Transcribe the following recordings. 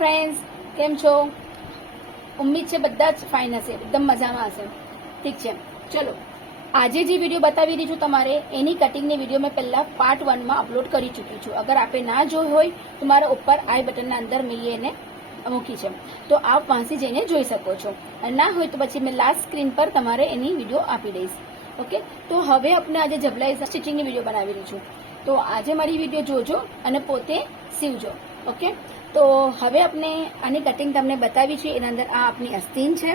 Friends, કેમ છો? ઉમ્મીદ છે બધા જ ફાઇન હશે, એકદમ મજામાં હશે. ઠીક છે, ચલો આજે જે વિડીયો બતાવી રહી છું તમારે એની કટિંગની વિડીયો મેં પહેલાં પાર્ટ 1માં અપલોડ કરી ચૂકી છું. અગર આપણે ના જોઈ હોય તો મારા ઉપર આઈ બટનના અંદર મેં એને મૂકી છે, તો આપ વાંચી જઈને જોઈ શકો છો. અને ના હોય તો પછી મેં લાસ્ટ સ્ક્રીન પર તમારે એની વિડીયો આપી દઈશ. ઓકે, તો હવે આપણે આજે જબલાઈ સ્ટિચિંગની વિડીયો બનાવી રહી છું. તો આજે મારી વિડીયો જોજો અને પોતે સીવજો. ઓકે, તો હવે આપણે આની કટિંગ તમને બતાવી છે. એના અંદર આ આપણી આસ્તીન છે,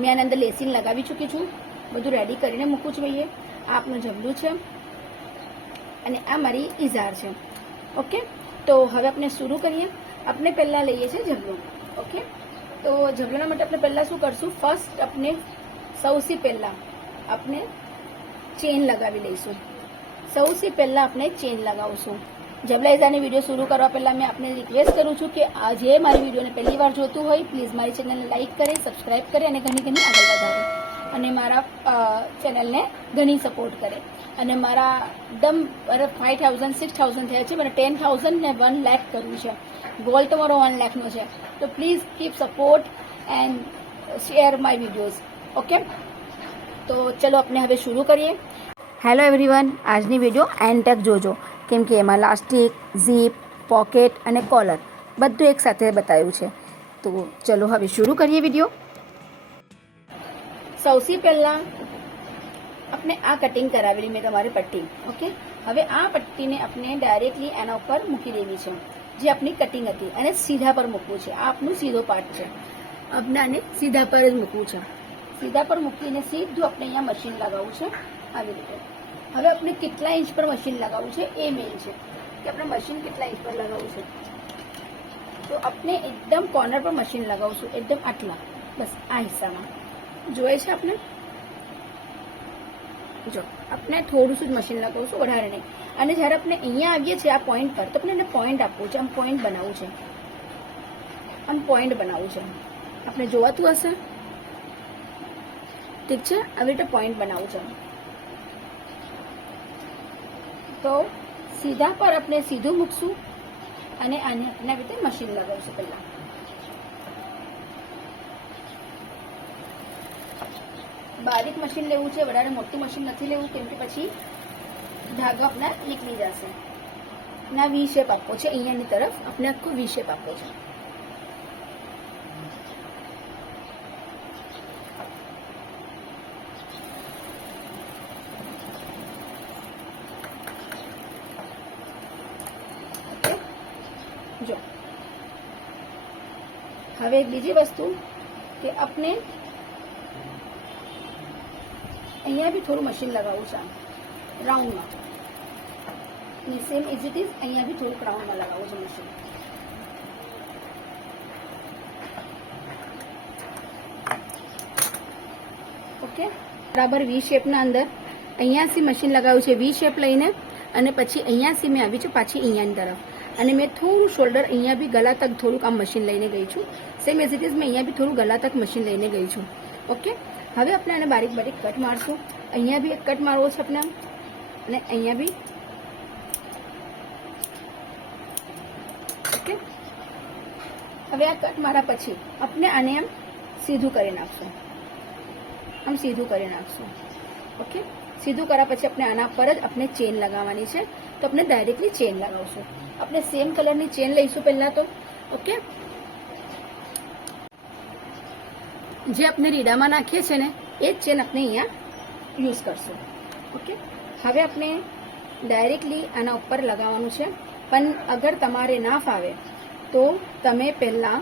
મેં આના અંદર લેસિંગ લગાવી ચૂકી છું, બધું રેડી કરીને મૂકવું જોઈએ. આ આપનું જબલું છે અને આ મારી ઇઝાર છે. ઓકે, તો હવે આપણે શરૂ કરીએ. આપણે પહેલાં લઈએ છીએ જબલું. ઓકે, તો જબલાના માટે આપણે પહેલાં શું કરશું, ફર્સ્ટ આપણે સૌથી પહેલાં આપણે ચેન લગાવી લઈશું. સૌથી પહેલાં આપણે ચેન લગાવશું. જબલા ઇઝારની વિડીયો શરૂ કરવા પહેલાં મેં આપને રિક્વેસ્ટ કરું છું કે આજે મારી વિડીયોને પહેલી વાર જોતું હોય પ્લીઝ મારી ચેનલને લાઇક કરે, સબસ્ક્રાઇબ કરે અને ઘણી આગળ વધારે અને મારા ચેનલને ઘણી સપોર્ટ કરે. અને મારા એકદમ 5000 6000 થયા છે, મને 10,000 ને 1 લાખ કરવું છે. ગોલ તો મારો 1 લાખનો છે. તો please keep support and share my videos. Okay, તો ચલો આપણે હવે શરૂ કરીએ. હેલો એવરીવન, આજની વિડીયો એન્ડ તક જોજો, કેમ કે એમાં લાસ્ટિક, ઝીપ, પોકેટ અને કોલર બધું એક સાથે બતાવ્યું છે. તો ચલો હવે શરૂ કરીએ વિડીયો. સૌથી પહેલાં આપણે આ કટિંગ કરાવેલી મેં તમારી પટ્ટી. ઓકે, હવે આ પટ્ટીને આપણે ડાયરેક્ટલી એના ઉપર મૂકી દેવી છે, જે આપણી કટિંગ હતી, અને સીધા પર મૂકવું છે. આ આપણું સીધો પાર્ટ છે, આપણે આને સીધા પર જ મૂકવું છે. સીધા પર મૂકીને સીધું આપણે અહીંયા મશીન લગાવવું છે, આવી રીતે. હવે આપણે કેટલા ઇંચ પર મશીન લગાવવું છે એ મેઇન છે, કે આપણે મશીન કેટલા ઇંચ પર લગાવવું છે. તો આપણે એકદમ કોર્નર પર મશીન લગાવશું, એકદમ આટલા, બસ આ હિસ્સામાં જોઈએ છે આપણે. જો આપણે થોડું જ મશીન લગાવશું, વધારે નહીં. અને જ્યારે આપણે અહીંયા આવીએ છીએ આ પોઈન્ટ પર, તો આપણે એને પોઈન્ટ આપવું છે, આમ પોઈન્ટ બનાવવું છે, આમ પોઈન્ટ બનાવવું છે. આપણે જોવાતું હશે, ઠીક છે? આવી રીતે પોઈન્ટ બનાવવું છે. તો સીધા પર આપણે સીધું મૂકશું અને આને આપણે આવી રીતે મશીન લગાવશું. પહેલાં બારીક મશીન લેવું છે, વધારે મોટું મશીન નથી લેવું, કેમ કે પછી ધાગો આપણે નીકળી જશે. ના વી શેપ આપવો છે, અહીંયાની તરફ આપણે આખો વી શેપ આપવો છે. જો હવે એક બીજી વસ્તુ કે આપણે અહીંયા બી થોડું મશીન લગાવવું છે, રાઉન્ડમાં. સેમ એઝ ઇટ ઇઝ અહીંયા બી થોડુંક રાઉન્ડમાં લગાવવું છે મશીન. ઓકે, બરાબર વી શેપના અંદર અહીંયાથી મશીન લગાવ્યું છે, વી શેપ લઈને. અને પછી અહીંયાથી મેં આવી છું પાછી અહીંયાની તરફ, અને મેં થોડું શોલ્ડર અહીંયા બી ગલા તક થોડુંક આમ મશીન લઈને ગઈ છું. સેમ એઝ ઇટ ઇઝ મેં અહીંયા બી થોડું ગલા તક મશીન લઈને ગઈ છું. ઓકે, હવે આપણે આને બારીક બારીક કટ મારશું. અહીંયા બી એક કટ મારવો છે આપણે, અને અહીંયા બી. ઓકે, હવે આ કટ માર્યા પછી આપણે આને આમ સીધું કરી નાખશું, આમ સીધું કરી નાખશું. ઓકે, સીધું કર્યા પછી આપણે આના પર જ આપણે ચેન લગાવવાની છે. તો આપણે ડાયરેક્ટલી ચેન લગાવશું. આપણે સેમ કલરની ચેન લઈશું પહેલાં તો. ઓકે, જે આપણે રીડામાં નાખીએ છીએ ને એ જ ચેન આપણે અહીંયા યુઝ કરશું. ઓકે, હવે આપણે ડાયરેક્ટલી આના ઉપર લગાવવાનું છે. પણ અગર તમારે ના ફાવે તો તમે પહેલાં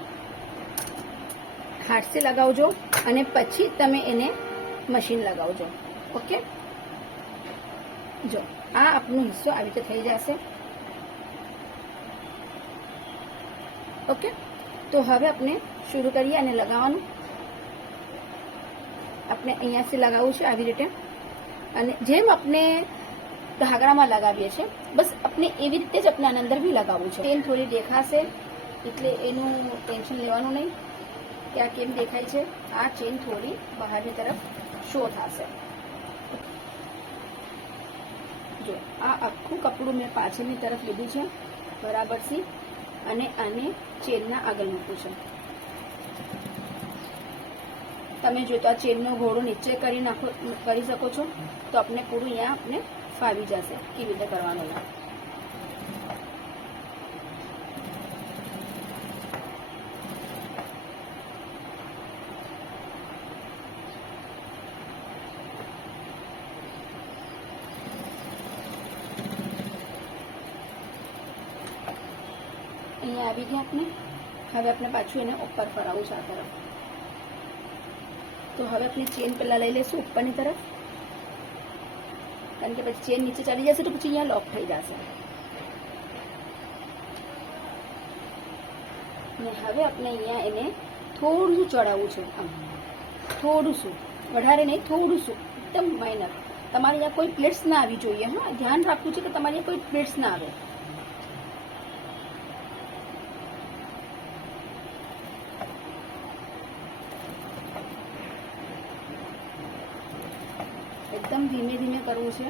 હાથથી લગાવજો અને પછી તમે એને મશીન લગાવજો. ઓકે, જો આ આપણો હિસ્સો આવી રીતે થઈ જશે. ઓકે, તો હવે આપણે શરૂ કરીએ અને લગાવવાનું. આપણે અહીંયાથી લગાવવું છે આવી રીતે, અને જેમ આપણે ધાગડામાં લગાવીએ છીએ બસ આપણે એવી રીતે જ આપણે આના અંદર બી લગાવવું છે. ચેન થોડી દેખાશે એટલે એનું ટેન્શન લેવાનું નહીં કે આ કેમ દેખાય છે. આ ચેન થોડી બહારની તરફ શો થશે. જો આ આખું કપડું મેં પાછળની તરફ લીધું છે બરાબર સી, અને આને ચેનના આગળ મૂકવું છે. તમે જો તો આ ચેનનો ઘોડો નીચે કરી શકો છો, તો આપણે પૂરું અહીંયા આપણે ફાવી જશે કેવી રીતે કરવાનું. અહીંયા આવી ગયા આપણે. હવે આપણે પાછું એને ઉપર ફરાવું છે આ તરફ. તો હવે આપણે ચેન પહેલા લઈ લઈશું ઉપરની તરફ, કારણ કે પછી ચેન નીચે ચાલી જશે તો પછી અહીંયા લોક થઈ જશે. ને હવે આપણે અહીંયા એને થોડું ચડાવવું છે, આમ થોડું શું, વધારે નહીં, થોડું શું, એકદમ માઇનર. તમારે અહીંયા કોઈ પ્લેટ્સ ના આવી જોઈએ. હા, ધ્યાન રાખવું છે કે તમારે અહીંયા કોઈ પ્લેટ્સ ના આવે. એકદમ ધીમે ધીમે કરવું છે.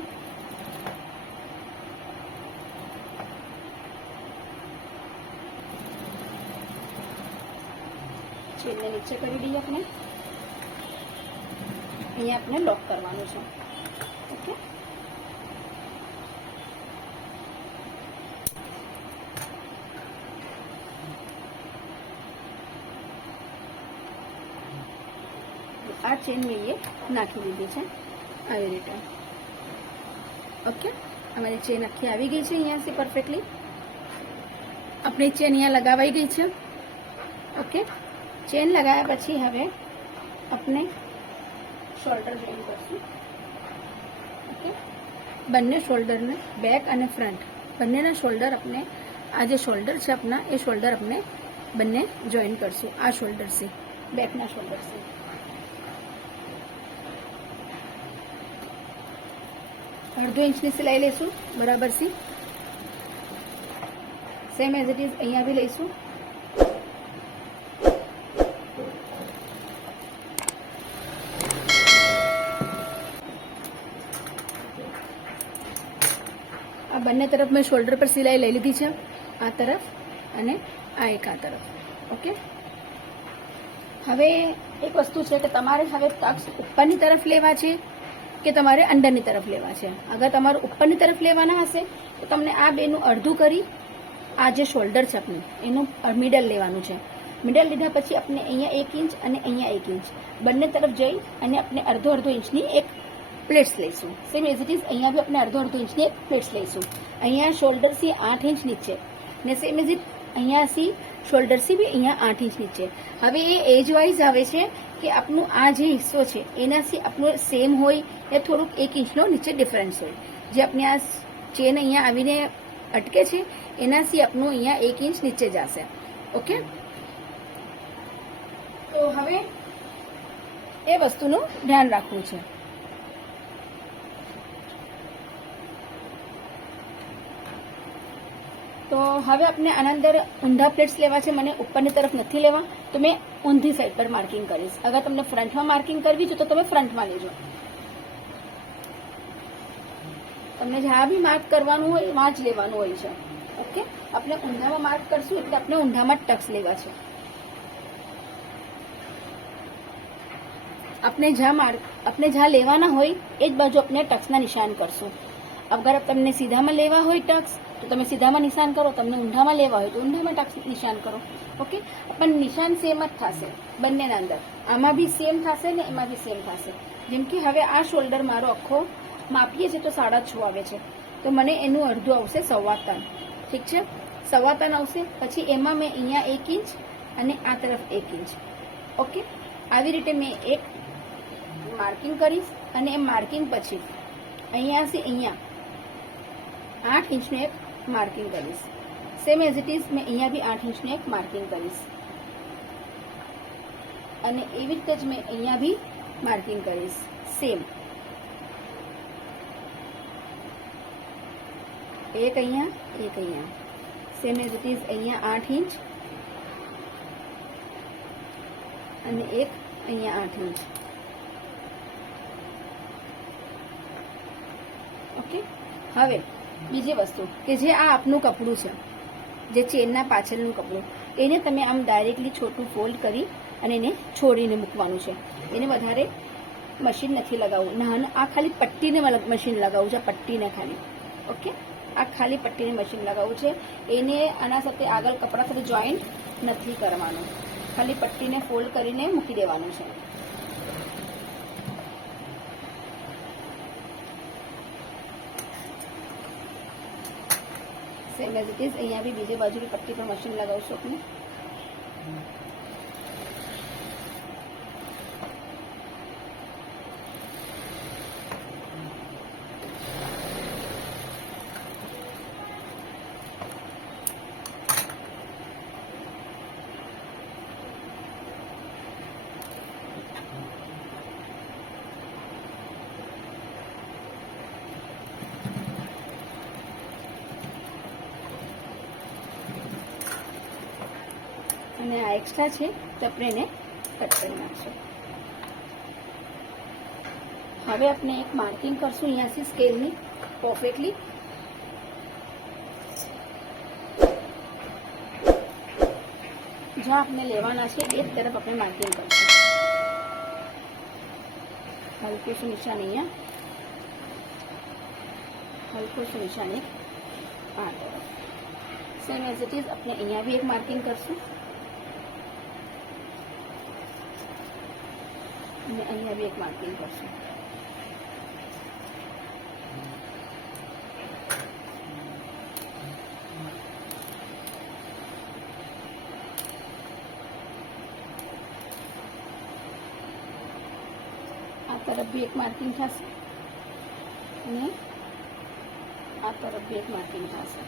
ચેનને નીચે કરી દઈએ આપણે. અહીંયા આપણે લોક કરવાનું છે. ઓકે, આ ચેન મેં નાખી દીધી છે આવી રીતે. ઓકે, અમારી ચેન આખી આવી ગઈ છે અહીંયાથી પરફેક્ટલી. આપણી ચેન અહીંયા લગાવાઈ ગઈ છે. ઓકે, ચેન લગાવ્યા પછી હવે આપણે શોલ્ડર જોઈન કરશું. ઓકે, બંને શોલ્ડરને બેક અને ફ્રન્ટ બંનેના શોલ્ડર આપણે, આ જે શોલ્ડર છે આપણા, એ શોલ્ડર આપણે બંને જોઈન કરશું. આ શોલ્ડર છે બેકના શોલ્ડર છે. અડધો ઇંચની સિલાઈ લઈશું બરાબર C. Same as it is અહીંયા બી લઈશું. આ બંને તરફ મેં શોલ્ડર પર સિલાઈ લઈ લીધી છે, આ તરફ અને આ એક આ તરફ. ઓકે, હવે એક વસ્તુ છે કે તમારે હવે ટક્સ ઉપરની તરફ લેવા છે કે તમારે અંદરની તરફ લેવા છે. અગર તમારે ઉપરની તરફ લેવાના હશે તો તમને આ બેનું અડધું કરી, આ જે શોલ્ડર છે આપણું એનું મિડલ લેવાનું છે. મિડલ લીધા પછી આપણે અહીંયા 1 ઇંચ અને અહીંયા 1 ઇંચ બંને તરફ જઈ અને આપણે અડધો ઇંચની એક પ્લેટ્સ લઈશું. સેમ એઝ ઇટ ઇઝ અહીંયા બી આપણે અડધો ઇંચની એક પ્લેટ્સ લઈશું. અહીંયા શોલ્ડરથી 8 ઇંચ નીચે ને સેમ એઝ ઇટ અહીંયાથી શોલ્ડરથી બી અહીંયા 8 ઇંચ નીચે. હવે એ એજ વાઇઝ આવે છે કે આપણું આ જે હિસ્સો છે એનાથી આપણું સેમ હોય એ થોડુંક 1 ઇંચનો નીચે ડિફરન્સ હોય. જે આપણે આ ચેન અહીંયા આવીને અટકે છે એનાથી આપણું અહીંયા 1 ઇંચ નીચે જશે. ઓકે, તો હવે એ વસ્તુનું ધ્યાન રાખવું છે. તો હવે આપણે આના અંદર ઊંધા પ્લેટ્સ લેવા છે. મને ઉપરની તરફ નથી લેવા, તો મેં ઊંધી સાઈડ પર માર્કિંગ કરીશ. અગર તમને ફ્રન્ટમાં માર્કિંગ કરવી છે તો તમે ફ્રન્ટમાં લેજો. તમને જ્યાં બી માર્ક કરવાનું હોય એમાં જ લેવાનું હોય છે. ઓકે, આપણે ઊંધામાં માર્ક કરશું એટલે આપણે ઊંધામાં ટક્સ લેવા છે. આપણે જ્યાં લેવાના હોય એ જ બાજુ આપણે ટક્સના નિશાન કરશું. અગર તમને સીધામાં લેવા હોય ટક્સ તો તમે સીધામાં નિશાન કરો, તમને ઊંધામાં લેવા હોય તો ઊંધામાં ટક્સ નિશાન કરો. ઓકે, પણ નિશાન સેમ જ થશે બંનેના અંદર. આમાં બી સેમ થશે ને એમાં બી સેમ થશે. જેમ કે હવે આ શોલ્ડર મારો આખો માપીએ છે તો 6.5 આવે છે, તો મને એનું અડધું આવશે 3.25. ઠીક છે, 3.25 આવશે. પછી એમાં મેં અહીંયા 1 ઇંચ અને આ તરફ 1 ઇંચ. ઓકે, આવી રીતે મેં એક માર્કિંગ કરીશ અને એ માર્કિંગ પછી અહીંયાથી અહીંયા 8 ઇંચનું એક માર્કિંગ કરીશ. સેમ એઝ ઇટ ઇઝ મેં અહીંયા બી 8 ઇંચનું એક માર્કિંગ કરીશ અને એવી રીતે જ મેં અહીંયા બી માર્કિંગ કરીશ. સેમ એક અહીંયા સેમ એઝ ઇટ ઇઝ અહીંયા 8 ઇંચ અને એક અહીંયા 8 ઇંચ. ઓકે, હવે બીજી વસ્તુ કે જે આ આપનું કપડું છે, જે ચેનના પાછળનું કપડું, એને તમે આમ ડાયરેક્ટલી છોટું ફોલ્ડ કરી અને એને છોડીને મૂકવાનું છે. એને વધારે મશીન નથી લગાવવું. નાના આ ખાલી પટ્ટીને મશીન લગાવવું છે, પટ્ટીને ખાલી. ઓકે, આ ખાલી પટ્ટીને મશીન લગાવવું છે. એને આના સાથે આગળ કપડા સાથે જોઈન્ટ નથી કરવાનું, ખાલી પટ્ટીને ફોલ્ડ કરીને મૂકી દેવાનું છે. સેમ એઝ ઇટ ઇઝ અહીંયા બી બીજી બાજુની પટ્ટી પર મશીન લગાવશું આપણે. અને આ એક્સ્ટ્રા છે તો આપણે એને કટ કરી નાખશું. હવે આપણે એક માર્કિંગ કરશું અહીંયાથી સ્કેલની પરફેક્ટલી. જ્યાં આપણે લેવાના છે એ જ તરફ આપણે માર્કિંગ કરશું. હલકું શું નિશાન અહીંયા, હલકું શું નિશાન એક આ તરફ. સેમ એઝ ઇટ ઇઝ આપણે અહીંયા બી એક માર્કિંગ કરશું અને અહીંયા બી એક માર્કિંગ કરશું. આ તરફ બી એક માર્કિંગ થશે અને આ તરફ બી એક માર્કિંગ થશે.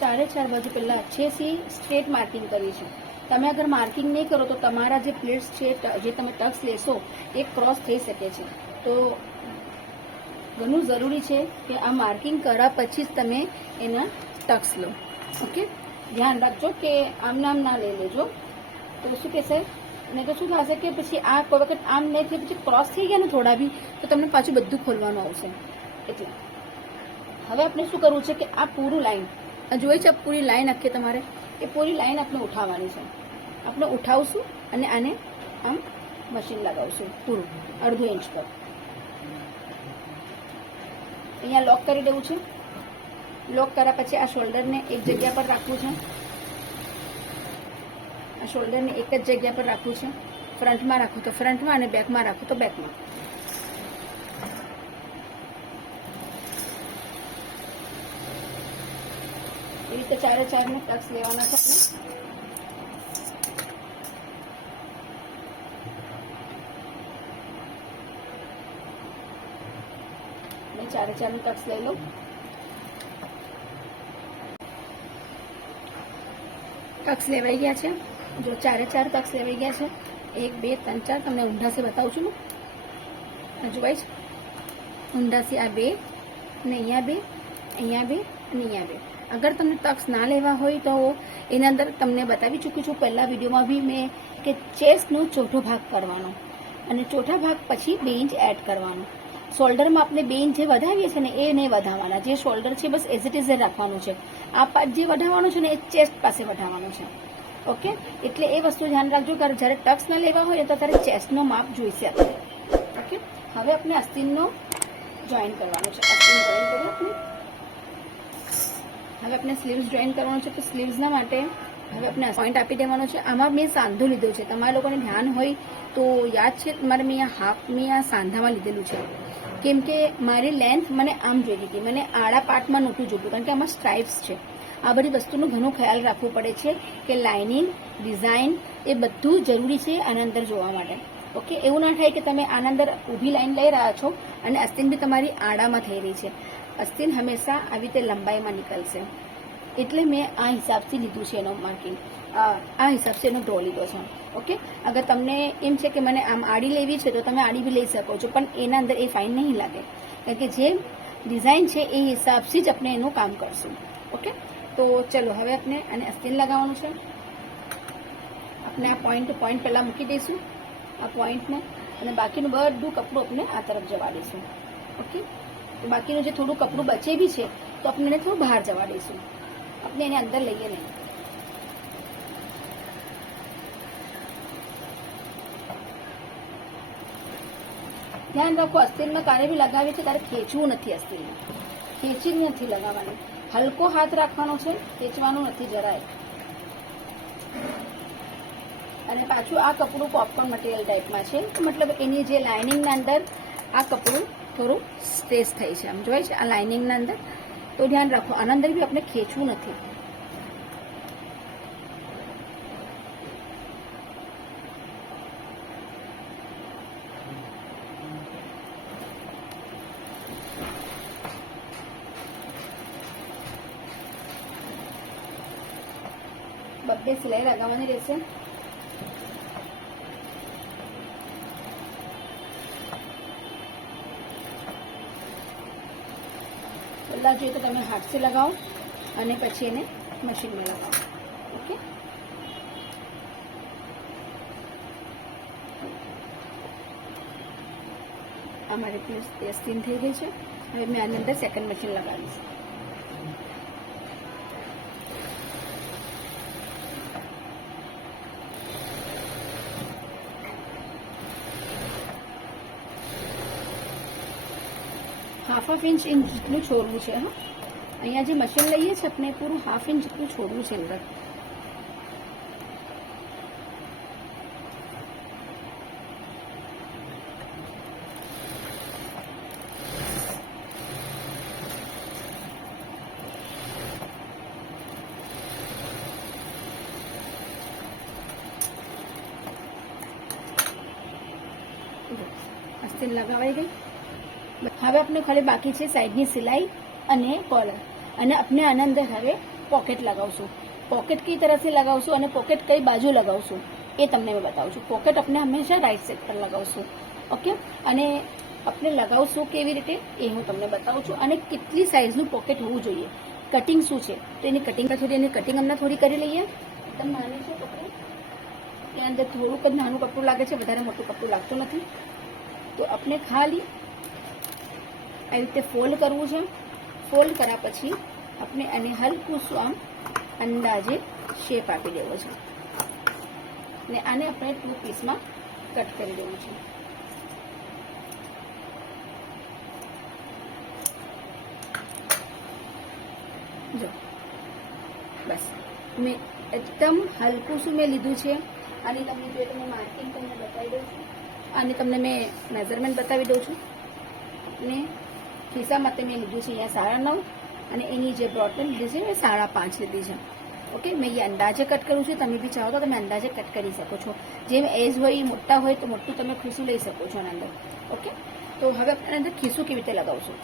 ચારે ચાર બાજુ પહેલાં अच्छे સ્ટ્રેટ માર્કિંગ કરી છે. તમે અગર માર્કિંગ નહીં કરો તો તમારા જે પ્લેટ્સ છે, જે તમે ટક્સ લેશો એ ક્રોસ થઈ શકે છે. તો ઘણું જરૂરી છે કે આ માર્કિંગ કર્યા પછી જ તમે એના ટક્સ લો. ઓકે, ધ્યાન રાખજો કે આમના આમ ના લઈ લેજો. તો શું કહેશે, નહીં તો શું થશે કે પછી આ કોઈ વખત આમ નહીં થાય, પછી ક્રોસ થઈ ગયા ને થોડા બી, તો તમને પાછું બધું ખોલવાનું આવશે. એટલે હવે આપણે શું કરવું છે કે આ પૂરું લાઈન જોઈ છે, પૂરી લાઈન આખી તમારે એ પૂરી લાઈન આપણે ઉઠાવવાની છે. આપણે ઉઠાવશું અને આને આમ મશીન લગાવશું પૂરું અડધો ઇંચ પર. અહીંયા લોક કરી દેવું છે. લોક કર્યા પછી આ શોલ્ડરને એક જગ્યા પર રાખવું છે. આ શોલ્ડરને એક જ જગ્યા પર રાખવું છે. ફ્રન્ટમાં રાખવું તો ફ્રન્ટમાં અને બેકમાં રાખવું તો બેકમાં. એ રીતે ચારે ચારને ટક્સ લેવાના છે આપણે. ચારે ચારનું ટક્સ લઈ લો. ટક્સ લેવાઈ ગયા છે. જો ચારે ચાર ટક્સ લેવાઈ ગયા છે. 1 2 3 4 તમને ઊંડાથી બતાવું છું. જોવાય છે ઊંડાથી આ 2 ને અહીંયા 2, અહીંયા 2 અને અહીંયા 2. અગર તમને ટક્સ ના લેવા હોય તો એના અંદર તમને બતાવી ચૂકી છું પહેલા વિડીયોમાં બી મેં કે ચેસ્ટનો ચોથો ભાગ કરવાનો અને ચોથા ભાગ પછી 2 ઇંચ એડ કરવાનો. શોલ્ડરમાં આપણે 2 ઇંચ જે વધાવીએ છીએ ને એ નહીં વધારવાના. જે શોલ્ડર છે બસ એઝ ઇટ ઇઝ રાખવાનું છે. આ પાર્ટ જે વધારવાનું છે ને એ ચેસ્ટ પાસે વધારવાનું છે. ઓકે, એટલે એ વસ્તુ ધ્યાન રાખજો કે જ્યારે ટક્સ ના લેવા હોય તો ત્યારે ચેસ્ટનો માપ જોઈશે આપણે. ઓકે, હવે આપણે આસ્તીનનો જોઈન કરવાનો છે. આસ્તીન જોઈન કરીએ આપણે. હવે આપણે સ્લીવ્સ જોઈન કરવાનું છે. તો સ્લીવ્સના માટે હવે આપણે પોઈન્ટ આપી દેવાનો છે. આમાં મેં સાંધો લીધો છે. તમારા લોકોને ધ્યાન હોય તો યાદ છે, મારે મેં આ સાંધામાં લીધેલું છે. કેમ કે મારી લેન્થ મને આમ જોઈતી હતી, મને આડા પાર્ટમાં નહોતું જોતું, કારણ કે આમાં સ્ટ્રાઇપ્સ છે. આ બધી વસ્તુનો ઘણો ખ્યાલ રાખવો પડે છે કે લાઇનિંગ, ડિઝાઇન એ બધું જરૂરી છે આના અંદર જોવા માટે. ઓકે, એવું ના થાય કે તમે આના અંદર ઊભી લાઈન લઈ રહ્યા છો અને આસ્તીન બી તમારી આડામાં થઈ રહી છે. આસ્તીન હંમેશા આવી રીતે લંબાઈમાં નીકળશે. એટલે મેં આ હિસાબથી લીધું છે એનો માર્કિંગ. આ હિસાબથી એનો ડ્રો લીધો છે. ઓકે, અગર તમને એમ છે કે મને આમ આડી લેવી છે તો તમે આડી બી લઈ શકો છો, પણ એના અંદર એ ફાઇન નહીં લાગે, કારણ કે જે ડિઝાઇન છે એ હિસાબથી જ આપણે એનું કામ કરશું. ઓકે, તો ચલો હવે આપણે આને આસ્તીન લગાવવાનું છે. આપણે આ પોઈન્ટ પહેલાં મૂકી દઈશું, આ પોઈન્ટને, અને બાકીનું બધું કપડું આપણે આ તરફ જવા દઈશું. ઓકે, તો બાકીનું જે થોડું કપડું બચે બી છે તો આપણે એને થોડું બહાર જવા દઈશું, આપણે એને અંદર લઈએ નહીં. ધ્યાન રાખો, અસ્તીલમાં કારે બી લગાવીએ છે ત્યારે ખેંચવું નથી, અસ્તીલમાં ખેંચી નથી લગાવવાનું, હલકો હાથ રાખવાનો છે, ખેંચવાનું નથી જરાય. અને પાછું આ કપડું પોપકોર્ન મટીરિયલ ટાઈપમાં છે, મતલબ એની જે લાઇનિંગના અંદર આ કપડું થોડું સ્ટ્રેસ થઈ છે, આમ જોઈ છે આ લાઇનિંગના અંદર. તો ધ્યાન રાખો, આના અંદર બી આપણે ખેંચવું નથી. બધે સિલાઈ લગાવવાની રહેશે. પહેલાં જોઈએ તો તમે હાથથી લગાવો અને પછી એને મશીનમાં લગાવો. ઓકે, અમારી પ્લેસ સ્ટીમ થઈ ગઈ છે. હવે મેં આની અંદર સેકન્ડ મશીન લગાવીશ. હાફ ઇંચ જેટલું છોડવું છે. હા, અહીંયા જે મશીન લઈએ છીએ આપણે પૂરું હાફ ઇંચ જેટલું છોડવું છે અંદર. આસ્તે લગાવાઈ ગઈ. હવે આપણે ખાલી બાકી છે સાઈડની સિલાઈ અને કોલર, અને આપણે આના અંદર હવે પોકેટ લગાવશું. પોકેટ કઈ તરફથી લગાવશું અને પોકેટ કઈ બાજુ લગાવશું એ તમને મેં બતાવું છું. પોકેટ આપણે હંમેશા રાઈટ સાઈડ પર લગાવશું. ઓકે, અને આપણે લગાવશું કેવી રીતે એ હું તમને બતાવું છું, અને કેટલી સાઈઝનું પોકેટ હોવું જોઈએ, કટિંગ શું છે તો એની કટિંગ હમણાં થોડી કરી લઈએ. એકદમ નાની છે કપડું, એ અંદર થોડુંક જ નાનું કપડું લાગે છે, વધારે મોટું કપડું લાગતું નથી. તો આપણે ખાલી આવી રીતે ફોલ્ડ કરવું છે. ફોલ્ડ કર્યા પછી આપણે એને હલકું શું આમ અંદાજે શેપ આપી દેવો છે, ને આને આપણે 2 પીસમાં કટ કરી દેવું છે. જો બસ મેં એકદમ હલકું શું મેં લીધું છે. આની તમને જો તમે માર્કિંગ તમને બતાવી દઉં છું, આની તમને મેં મેઝરમેન્ટ બતાવી દઉં છું. ને ખિસ્સા માટે મેં લીધું છે અહીંયા 9.5, અને એની જે બોટલ લીધી છે એ 5.5 લીધી છે. ઓકે, મેં એ અંદાજે કટ કરું છું. તમે બી ચાહો તો તમે અંદાજે કટ કરી શકો છો. જેમ એજ હોય મોટા હોય તો મોટું તમે ખિસ્સું લઈ શકો છો આના અંદર. ઓકે, તો હવે આપણે અંદર ખિસ્સું કેવી રીતે લગાવશું.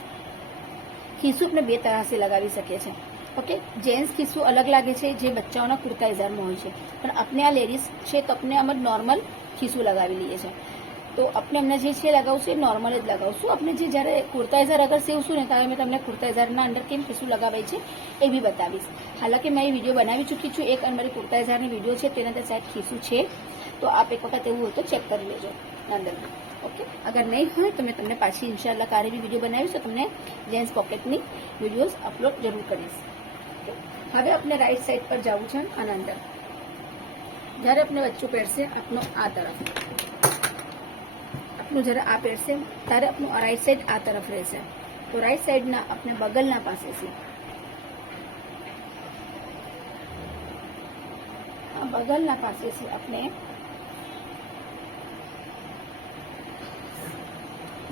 ખિસ્સું આપણે 2 તરહથી લગાવી શકીએ છીએ. ઓકે, જેન્ટ્સ ખિસ્સું અલગ લાગે છે, જે બચ્ચાઓના કુર્તા ઇઝારમાં હોય છે, પણ આપણે આ લેડીઝ છે તો આપણે આમ જ નોર્મલ ખિસ્સું લગાવી લઈએ છીએ. તો આપણે અમને જે છે લગાવશું એ નોર્મલ જ લગાવશું. આપણે જે જ્યારે કુર્તા ઇઝાર અગર સીવશું ને ત્યારે મેં તમને કુર્તા ઇઝારના અંદર કેમ ખિસ્સું લગાવાય છે એ બી બતાવીશ. હાલાકી મેં એ વિડીયો બનાવી ચૂકી છું, એક અમારી કુર્તા ઇઝારની વિડીયો છે, તેના અંદર સાહેબ ખિસ્સું છે, તો આપ એક વખત એવું હોય તો ચેક કરી લેજો અંદર. ઓકે, અગર નહીં હોય તો મેં તમને પાછી ઇન્શાલ્લાહ કારે બી વિડીયો બનાવીશ, તો તમને જેન્ટ્સ પોકેટની વિડીયોઝ અપલોડ જરૂર કરીશ. હવે આપણે રાઈટ સાઈડ પર જવું છે આના અંદર. જ્યારે આપણે બચ્ચું પહેરશે આપનો આ તરફ, આપનું જ્યારે આ પહેરશે ત્યારે આપનું રાઈટ સાઈડ આ તરફ રહેશે. તો રાઈટ સાઈડના આપણે બગલના પાસેથી બગલના પાસેથી આપણે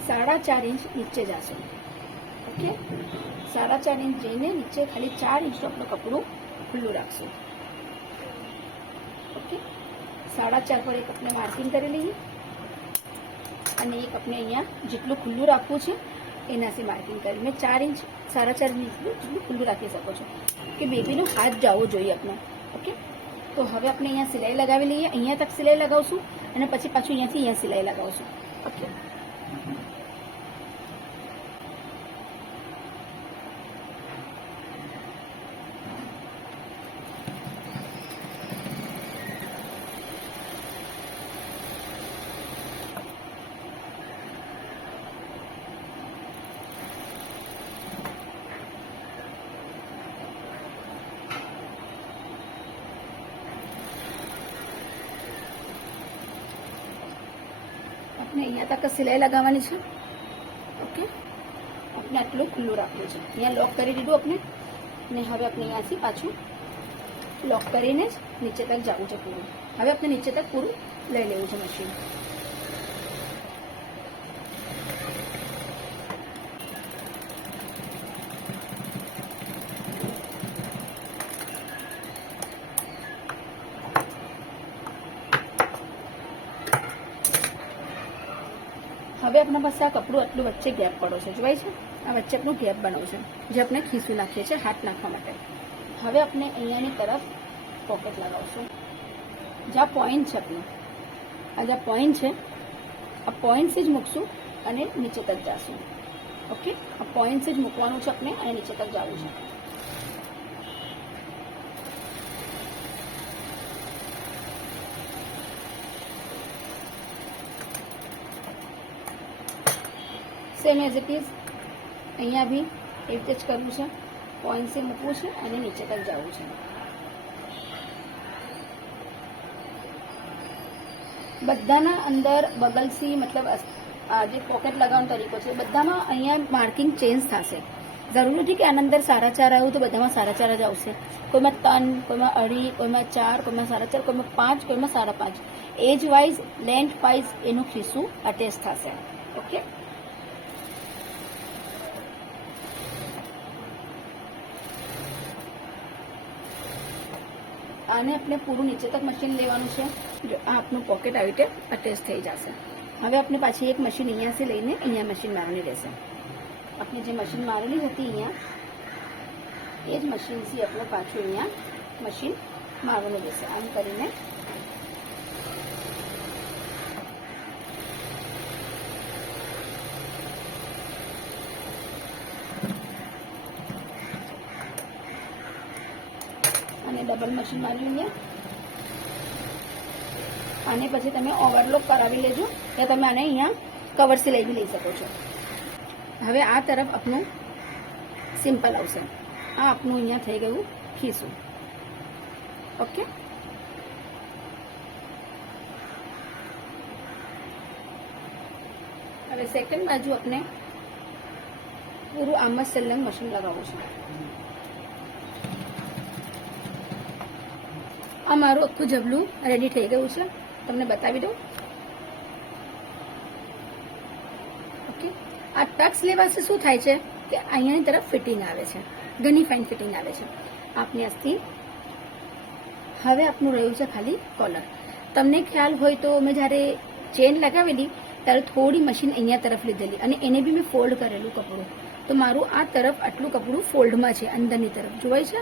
4.5 ઇંચ નીચે જશું. ઓકે, 4.5 ઇંચ જઈને નીચે ખાલી 4 ઇંચનું આપણું કપડું ખુલ્લું રાખશું. ઓકે, 4.5 પર એક આપણે માર્કિંગ કરી લઈએ, અને એક આપણે અહીંયા જેટલું ખુલ્લું રાખવું છે એનાથી માર્કિંગ કરી મેં 4 ઇંચ 4.5 ઇંચ જેટલું ખુલ્લું રાખી શકો છો કે બેબીનો હાથ જવો જોઈએ આપણો. ઓકે, તો હવે આપણે અહીંયા સિલાઈ લગાવી લઈએ. અહીંયા તક સિલાઈ લગાવશું અને પછી પાછું અહીંયાથી અહીંયા સિલાઈ લગાવશું. ઓકે, આપણે અહીંયા તક સિલાઈ લગાવવાની છે. ઓકે, આપણે આટલું ખુલ્લું રાખ્યું છે. અહીંયા લોક કરી દીધું આપણે, ને હવે આપણે અહીંયાથી પાછું લોક કરીને જ નીચે તક જવું છે પૂરું. હવે આપણે નીચે તક પૂરું લઈ લેવું છે મશીન. હવે આપણા પાસે આ કપડું આટલું વચ્ચે ગેપ પડો છે, જોવાય છે? આ વચ્ચે આપણું ગેપ બનાવવું છે, જે આપણે ખીસું નાખીએ છીએ હાથ નાખવા માટે. હવે આપણે અહીંયાની તરફ પોકેટ લગાવશું. જ્યાં પોઈન્ટ છે આપણું, આ જ્યાં પોઈન્ટ છે, આ પોઈન્ટથી જ મૂકશું અને નીચે તક જશું. ઓકે, આ પોઈન્ટથી જ મૂકવાનું છે આપણે અને નીચે તક જવું છે. સેમ એઝ ઇટ ઇઝ અહીંયા બી એવી રીતે જ કરવું છે. પોઈન્ટથી મૂકવું છે અને નીચે તક જવું છે. બધાના અંદર બગલસી મતલબ આ જે પોકેટ લગાવવાનો તરીકો છે બધામાં અહીંયા માર્કિંગ ચેન્જ થશે. જરૂરી નથી કે આના અંદર 4.5 આવ્યું તો બધામાં 4.5 જ આવશે. કોઈમાં 3, કોઈમાં 2.5, કોઈમાં 4, કોઈમાં 4.5, કોઈમાં 5, કોઈમાં 5.5. એજ વાઇઝ લેન્થ વાઇઝ એનું ખીસું અટેચ થશે. ઓકે, આને આપણે પૂરું નીચે તક મશીન લેવાનું છે. જો આ આપણું પોકેટ આવી રીતે અટેચ થઈ જશે. હવે આપણે પાછી એક મશીન અહીંયાથી લઈને અહીંયા મશીન મારવાની રહેશે. આપણે જે મશીન મારેલી હતી અહીંયા એ જ મશીનથી આપણે પાછું અહીંયા મશીન મારવાનું રહેશે. આમ કરીને અને ડબલ મશીન મારી લઈએ. આને પછી તમે ઓવરલોક કરાવી લેજો, કે તમે આને અહીંયા કવર સિલાઈ બી લઈ શકો છો. હવે આ તરફ આપણું સિમ્પલ આવશે. આ આપણું અહીંયા થઈ ગયું ખીસું. ઓકે, હવે સેકન્ડ બાજુ આપણે પૂરું આમ જ સલંગ મશીન લગાવવું છે. આ મારું આખું જબલું રેડી થઈ ગયું છે, તમને બતાવી દઉં. ઓકે, આ ટક્સ લેવાથી શું થાય છે કે અહીંયાની તરફ ફિટિંગ આવે છે, ઘણી ફાઇન ફિટિંગ આવે છે. આપની આજથી હવે આપનું રહ્યું છે ખાલી કોલર. તમને ખ્યાલ હોય તો મેં જ્યારે ચેન લગાવેલી ત્યારે થોડી મશીન અહીંયા તરફ લીધેલી અને એને બી મેં ફોલ્ડ કરેલું કપડું. તો મારું આ તરફ આટલું કપડું ફોલ્ડમાં છે, અંદરની તરફ જોવાય છે.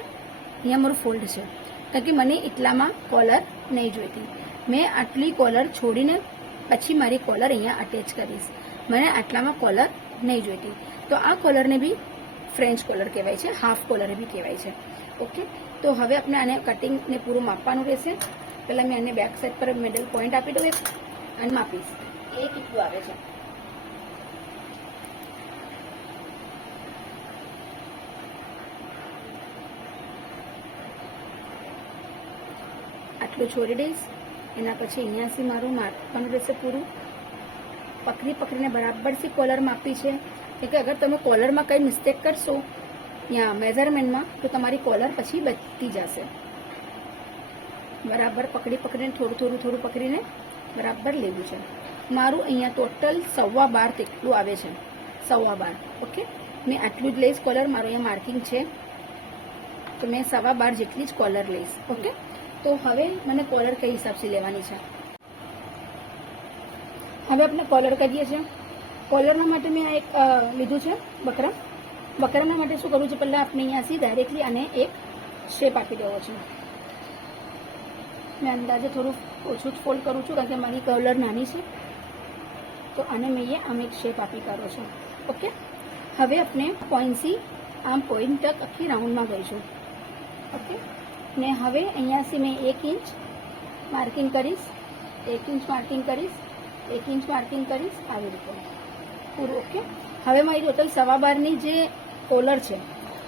અહીંયા મારું ફોલ્ડ છે, કારણ કે મને એટલામાં કોલર નહીં જોઈતી. મેં આટલી કોલર છોડીને પછી મારી કોલર અહીંયા અટેચ કરીશ. મને આટલામાં કોલર નહીં જોઈતી. તો આ કોલરને બી ફ્રેન્ચ કોલર કહેવાય છે, હાફ કોલર બી કહેવાય છે. ઓકે, તો હવે આપણે આને કટિંગને પૂરું માપવાનું રહેશે. પહેલાં મેં આને બેક સાઈડ પર મિડલ પોઈન્ટ આપી દઉં અને માપીશ એ કેટલું આવે છે. આટલું છોડી દઈશ. એના પછી અહીંયાથી મારું માપવાનું રહેશે પૂરું. પકડીને બરાબરથી કોલર માપી છે, કે અગર તમે કોલરમાં કંઈ મિસ્ટેક કરશો ત્યાં મેઝરમેન્ટમાં તો તમારી કોલર પછી બચતી જશે. બરાબર પકડીને થોડું પકડીને બરાબર લેવું છે. મારું અહીંયા ટોટલ 12.5 તેટલું આવે છે, 12.5. ઓકે, મેં આટલું જ લઈશ કોલર. મારું અહીંયા માર્કિંગ છે તો મેં 12.5 જેટલી જ કોલર લઈશ. ઓકે, તો હવે મને કોલર કઈ હિસાબથી લેવાની છે. હવે આપણે કોલર કરીએ છીએ. કોલરના માટે મેં આ એક લીધું છે બકરમ. બકરમના માટે શું કરવું છે, પહેલાં આપણે અહીંયાથી ડાયરેક્ટલી આને એક શેપ આપી દેવો છે. મેં અંદાજે થોડું ઓછું જ ફોલ્ડ કરું છું, કારણ કે મારી કોલર નાની છે. તો આને મેં આમ એક શેપ આપી કાઢો છું. ઓકે, હવે આપણે પોઈન્ટથી આમ પોઈન્ટ તક આખી રાઉન્ડમાં ગઈશું. ઓકે, ને હવે અહીંયાથી મેં 1 ઇંચ માર્કિંગ કરીશ, 1 ઇંચ માર્કિંગ કરીશ, 1 ઇંચ માર્કિંગ કરીશ, આવી રીતે પૂરું. ઓકે, હવે મારી ટોટલ 12.5ની જે કોલર છે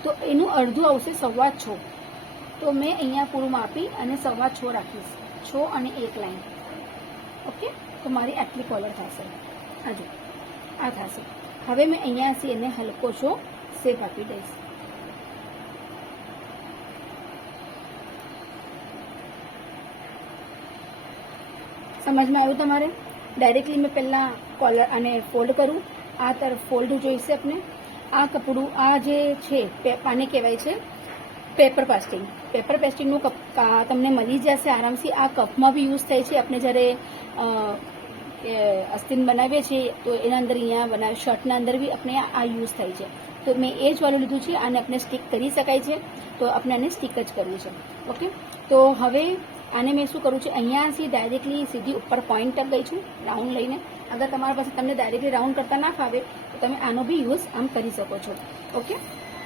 તો એનું અડધું આવશે 6.25. તો મેં અહીંયા પૂરું માપી અને 6.25 રાખીશ. 6 અને 1 લાઈન. ઓકે, તો મારી આટલી કોલર થશે. આ જો આ થશે. હવે મેં અહીંયાથી એને હલકો છો શેપ આપી દઈશ. સમજમાં આવ્યું તમારે? ડાયરેક્ટલી મેં પહેલાં કોલર અને ફોલ્ડ કરું, આ તરફ ફોલ્ડ જોઈશે આપણે. આ કપડું આ જે છે આને કહેવાય છે પેપર પેસ્ટિંગ. પેપર પેસ્ટિંગનું તમને મળી જશે આરામથી. આ કપમાં બી યુઝ થાય છે. આપણે જ્યારે અસ્તીન બનાવીએ છીએ તો એના અંદર અહીંયા બનાવે શર્ટના અંદર બી આપણે આ યુઝ થાય છે. તો મેં એ જ વાળું લીધું છે. આને આપણે સ્ટીક કરી શકાય છે, તો આપણે આને સ્ટીક જ કરવું છે. ઓકે, તો હવે આને મેં શું કરું છું, અહીંયાથી ડાયરેક્ટલી સીધી ઉપર પોઈન્ટ પર ગઈ છું રાઉન્ડ લઈને. અગર તમારા પાસે તમને ડાયરેક્ટલી રાઉન્ડ કરતા ના ફાવે તો તમે આનો બી યુઝ આમ કરી શકો છો. ઓકે,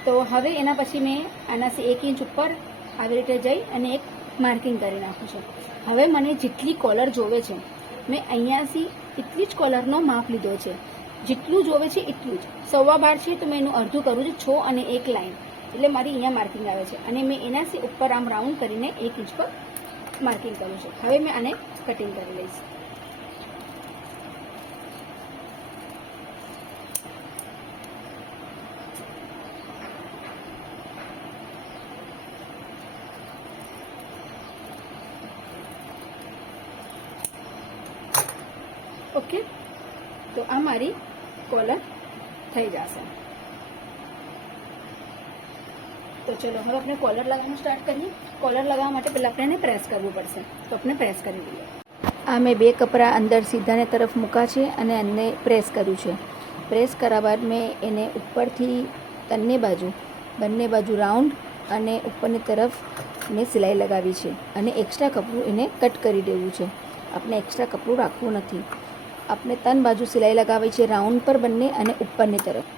તો હવે એના પછી મેં આનાથી 1 ઇંચ ઉપર આવી રીતે જઈ અને એક માર્કિંગ કરી નાખું છું. હવે મને જેટલી કોલર જોવે છે મેં અહીંયાથી એટલી જ કોલરનો માપ લીધો છે. જેટલું જોવે છે એટલું જ. 12.5 છે તો મેં એનું અડધું કરું છું 6 અને 1 લાઈન, એટલે મારી અહીંયા માર્કિંગ આવે છે. અને મેં એનાથી ઉપર આમ રાઉન્ડ કરીને 1 ઇંચ પર માર્કિંગ કર્યું છે. હવે મેં આને કટિંગ કરી લઈશ. ઓકે, તો આ મારી કોલર થઈ જશે. તો ચલો હવે આપણે કોલર લગાવવાનું સ્ટાર્ટ કરીએ. કોલર લગાવવા માટે પહેલાં આપણે એને પ્રેસ કરવું પડશે, તો આપણે પ્રેસ કરી દઈએ. આ મેં 2 કપડાં અંદર સીધાને તરફ મૂકા છે અને એને પ્રેસ કર્યું છે. પ્રેસ કર્યા બાદ મેં એને ઉપરથી બંને બાજુ રાઉન્ડ અને ઉપરની તરફ મેં સિલાઈ લગાવી છે. અને એક્સ્ટ્રા કપડું એને કટ કરી દેવું છે. આપણે એક્સ્ટ્રા કપડું રાખવું નથી. આપણે 3 બાજુ સિલાઈ લગાવી છે, રાઉન્ડ પર બંને અને ઉપરની તરફ.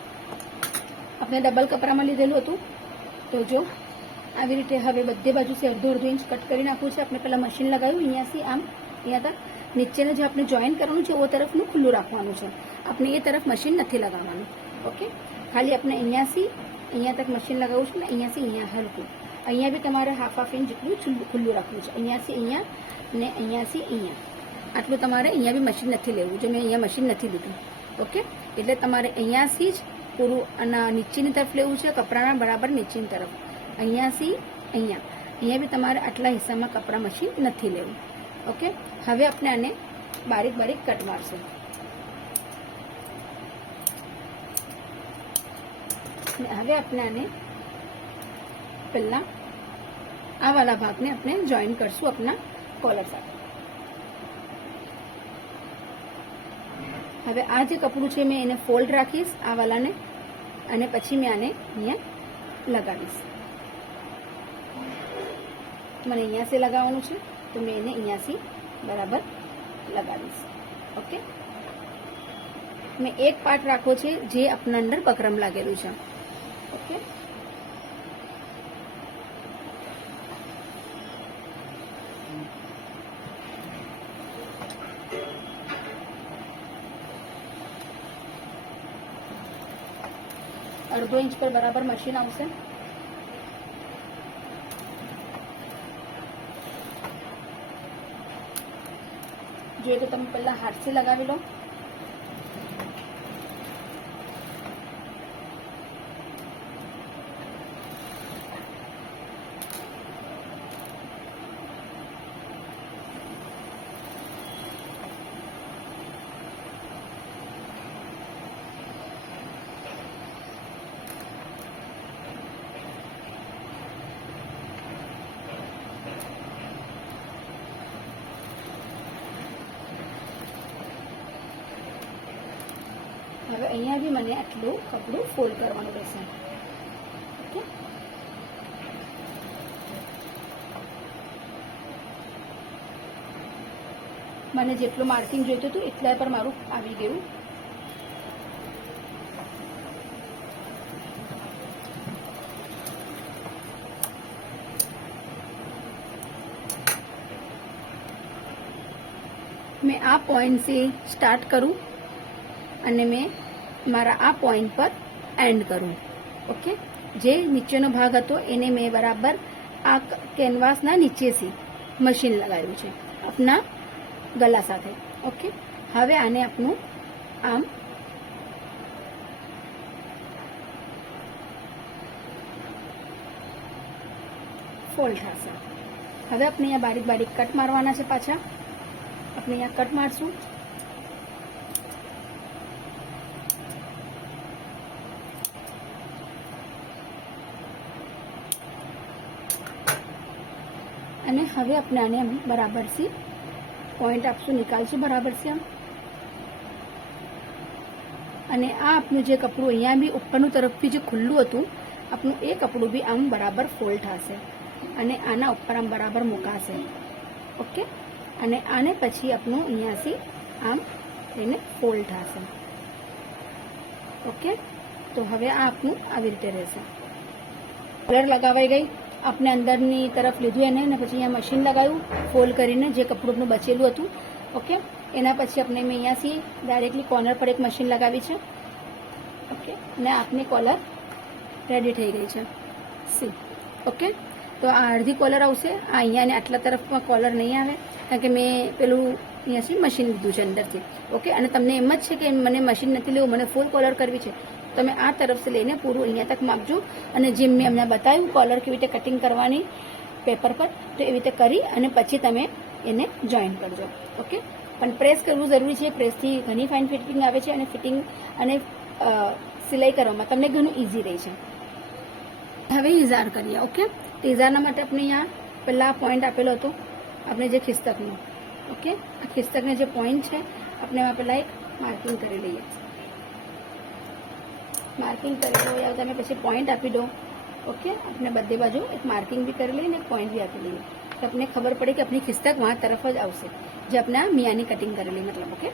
આપણે ડબલ કપડામાં લીધેલું હતું, તો જો આવી રીતે હવે બધી બાજુથી અડધો ઇંચ કટ કરી નાખવું છે. આપણે પહેલાં મશીન લગાવ્યું અહીંયાથી આમ અહીંયા તક નીચેનું જે આપણે જોઈન કરવાનું છે એ તરફનું ખુલ્લું રાખવાનું છે. આપણે એ તરફ મશીન નથી લગાવવાનું. ઓકે, ખાલી આપણે અહીંયા તક મશીન લગાવવું છે ને અહીંયાથી અહીંયા હલકું. અહીંયા બી તમારે હાફ ઇંચ જેટલું ખુલ્લું રાખવું છે. અહીંયાથી અહીંયા અને અહીંયાથી અહીંયા આટલું તમારે અહીંયા બી મશીન નથી લેવું. જો મેં અહીંયા મશીન નથી લીધું. ઓકે, એટલે તમારે અહીંયાથી જ પૂરું અને નીચેની તરફ લેવું છે, કપડાના બરાબર નીચેની તરફ. અહીંયાથી અહીંયા બી તમારે આટલા હિસ્સામાં કપડા મશીન નથી લેવું. ઓકે, હવે આપણે આને બારીક કટ મારશું. હવે આપણે આને પહેલાં આ વાળા ભાગને આપણે જોઈન કરશું આપણા કોલર સાથે. હવે આ જે કપડું છે મેં એને ફોલ્ડ રાખીશ આ વાળાને, અને પછી મેં આને અહીંયા લગાવીશ. મને અહીંયાથી લગાવવાનું છે તો મેં એને અહીંયાથી બરાબર લગાવીશ. ઓકે, મેં એક પાર્ટ રાખવો છે જે આપણા અંદર બકરમ લાગેલું છે. ઓકે, અડધો ઇંચ પર બરાબર મશીન આવશે. જોઈએ તો તમે પહેલા હાથથી લગાવી લો. હવે અહીંયા બી મને આટલું કપડું ફોલ્ડ કરવાનું રહેશે. ઓકે, મને જેટલું માર્કિંગ જોઈતું હતું એટલા પર મારું આવી ગયું. મેં આ પોઈન્ટથી સ્ટાર્ટ કરું અને મેં મારા આ પોઈન્ટ પર એન્ડ કરું. ઓકે, જે નીચેનો ભાગ હતો એને મેં બરાબર આ કેનવાસના નીચેથી મશીન લગાવ્યું છે આપના ગલા સાથે. ઓકે, હવે આને આપણું આમ ફોલ્ડ થશે. હવે આપણે અહીંયા બારીક બારીક કટ મારવાના છે. પાછા આપણે અહીંયા કટ મારશું. અને હવે આપણે આને આમ બરાબર થી પોઈન્ટ આપશું, નીકાળશું બરાબર થી આમ. અને આ આપણું જે કપડું અહીંયા બી ઉપરનું તરફથી જે ખુલ્લું હતું આપણું એ કપડું બી આમ બરાબર ફોલ્ડ થશે અને આના ઉપર આમ બરાબર મુકાશે. ઓકે. અને આને પછી આપણું અહીંયાથી આમ એને ફોલ્ડ થશે. ઓકે. તો હવે આ આપણું આવી રીતે રહેશે. કલર લગાવાઈ ગઈ. આપણે અંદરની તરફ લીધું એને અને પછી અહીંયા મશીન લગાવ્યું ફોલ્ડ કરીને, જે કપડું આપણું બચેલું હતું. ઓકે. એના પછી આપણે મેં અહીંયાથી ડાયરેક્ટલી કોર્નર પર એક મશીન લગાવી છે. ઓકે. અને આપની કોલર રેડી થઈ ગઈ છે. સી. ઓકે. તો આ અડધી કોલર આવશે. આ અહીંયા અને આટલા તરફમાં કોલર નહીં આવે કારણ કે મેં પેલું અહીંયાથી મશીન લીધું છે અંદરથી. ઓકે. અને તમને એમ જ છે કે મને મશીન નથી લેવું, મને ફૂલ કોલર કરવી છે, તમે આ તરફથી લઈને પૂરું અહીંયા તક માપજો. અને જેમ મેં અમને બતાવ્યું કોલર કેવી રીતે કટિંગ કરવાની પેપર પર, તો એવી રીતે કરી અને પછી તમે એને જોઈન કરજો. ઓકે. પણ પ્રેસ કરવું જરૂરી છે. પ્રેસથી ઘણી ફાઇન ફિટિંગ આવે છે અને ફિટિંગ અને સિલાઈ કરવામાં તમને ઘણું ઇઝી રહે છે. હવે ઇઝાર કરીએ. ઓકે. તો ઇઝારના માટે આપણે અહીંયા પહેલાં પોઈન્ટ આપેલો હતો આપણે જે ખિસ્તકનો. ઓકે. આ ખિસ્તકને જે પોઈન્ટ છે આપણે એમાં પહેલાં એક માર્કિંગ કરી લઈએ. માર્કિંગ કરેલો હોય તમે પછી પોઈન્ટ આપી દો. ઓકે. આપણે બધે બાજુ એક માર્કિંગ બી કરી લઈએ ને એક પોઈન્ટ બી આપી લઈએ તો આપણે ખબર પડે કે આપણી ખિસ્તક વहाँ તરફ જ આવશે જે આપણે આ મિયાની કટિંગ કરેલી મતલબ. ઓકે.